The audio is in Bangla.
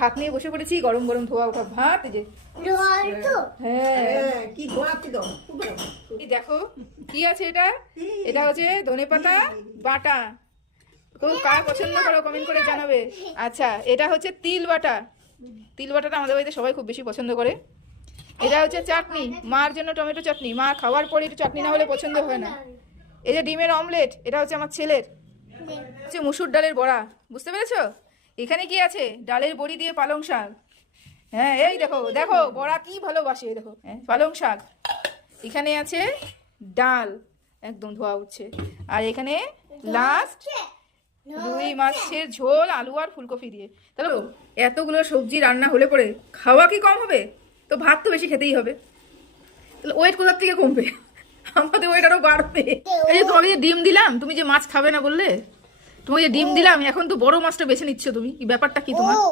ভাত নিয়ে বসে পড়েছি, গরম গরম ধোয়া ওঠা ভাত। এই যে হ্যাঁ, কি ধোয়াতে দাও। এই দেখো কি আছে এটা। এটা হচ্ছে ধনেপাতা বাটা। তো কার পছন্দ করো কমেন্ট করে জানাবে। আচ্ছা, এটা হচ্ছে তিল বাটা। তিল বাটাটা আমাদের বাড়িতে সবাই খুব বেশি পছন্দ করে। এটা হচ্ছে চাটনি, মার জন্য টমেটো চাটনি। মা খাওয়ার পরে একটু চাটনি না হলে পছন্দ হয় না। এই যে ডিমের অমলেট, এটা হচ্ছে আমার ছেলের। হচ্ছে মুসুর ডালের বড়া, বুঝতে পেরেছো? এখানে কি আছে? ডালের বড়ি দিয়ে পালং শাক। হ্যাঁ, এই দেখো দেখো বড়া কি ভালোবাসে, এই দেখো পালং শাক। এখানে আছে ডাল, একদম ধোয়া উঠছে। আর এখানে লাস্ট রুই মাছের ঝোল, আলু আর ফুলকপি দিয়ে। তাহলে এতগুলো সবজি রান্না হলে পরে খাওয়া কি কম হবে? তো ভাত তো বেশি খেতেই হবে। তাহলে ওয়েট কোথার থেকে কমবে? আমাদের ওয়েট আরো বাড়বে। এই যে তোমাকে যে ডিম দিলাম, তুমি যে মাছ খাবে না বললে, তোমাকে যে ডিম দিলাম, এখন তো বড় মাছটা বেছে নিচ্ছ তুমি। কি ব্যাপারটা কি তোমার?